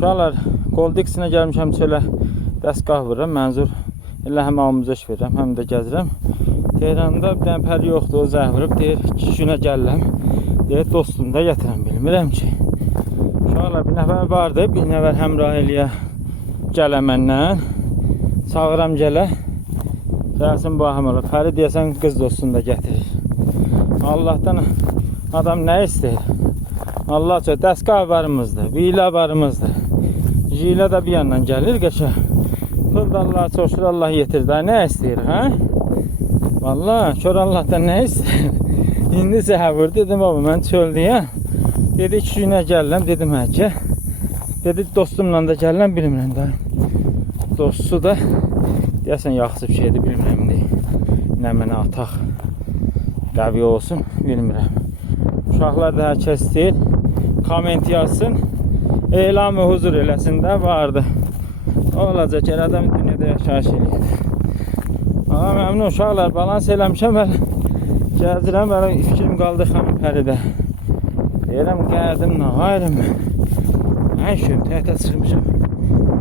Uşaqlar, Goldixinə gəlmişəm çölə dəstgah vururam. Mənzur elə həm alımıza iş verirəm, həm də gəzirəm. Tehranda bir dənə pəri yoxdur, o zəh vurub, deyir 2 günə gəlirəm. Deyir dostum da gətirəm, bilmirəm ki. Uşaqlar, bir nəfər vardı, bir nəfər həmrah eləyə gələ məndən. Çağıram gələ. Gəlsin bu ahım olur. Pəri deyəsən qız dostunu da gətirir. Allahdan adam nə istəyir? Allah çox, dəstgah varımızdır, vila varımızdır. Jila da bir yandan gəlir, qəşə. Pul da Allah çoxdur, Allah yetir. Daha nə istəyir, hə? Vallahi, kör Allah'tan nə istəyir? İndi səhər vurdu, dedim, baba, mən çöldəyəm. Dedi, 2 günə gəlirəm, dedim, hə ki. Dedi, dostumla da gəlirəm, bilmirəm da. Dostu da, deyəsən, yaxşı bir şeydir, bilmirəm deyil. Nə mənə ataq, qəvi olsun, bilmirəm. Uşaqlar da hər kəs deyil, komment yazsın, elamı huzur eləsin də vardı. Olacaq ki, adam dünyada yaşayış eləyir. Ama məmnun uşaqlar, balans eləmişəm, gəzirəm, fikrim qaldı xəmin pəridə. Deyirəm, gəldim, nə ayrım mən. Nə işim, təhətə çıxmışım.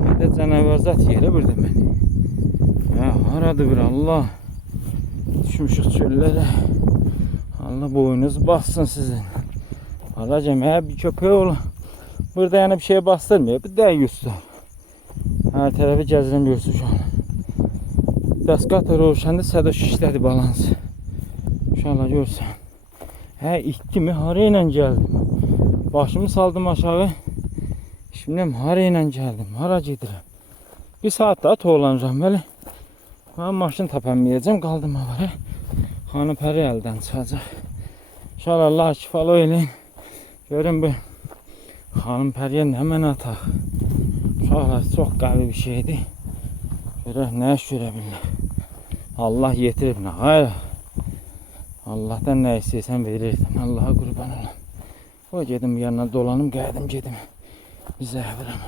Hədə cənəvərzat yeri burada mən. Ya, haradır bir Allah. Düşmüşük çöllərə. Allah boyunuz bassın sizin. Aracım, bir köpək olur. Burada yəni bir şeye bastırmıyor, bir dəy üstü. Hər tərəfi gəzirəm, görürsün şu an. Dəstgah da roşandı, sədə şişlədi balans. İnşallah görsən. İtdi mi, hara ilə gəldim. Başımı saldım aşağı. Şimdi hara ilə gəldim, hara gedirəm. Bir saat daha toğlanacağım böyle. Ben maşın tapamayacağım, qaldım havaya. Xanı pəri əldən çıxacaq. İnşallah Allah şifalı eləyin. Görün bu xanım pəriyə nə mənə ataq. Uşaqlar çox qəvi bir şeydir. Görək, nə iş görə bilirlər. Allah yetirib nə hayır. Allah'tan nə istəyirsən verirdim. Allah'a qurban olam. O gedim yanına dolanım, gəldim gedim. Zəhvirəm.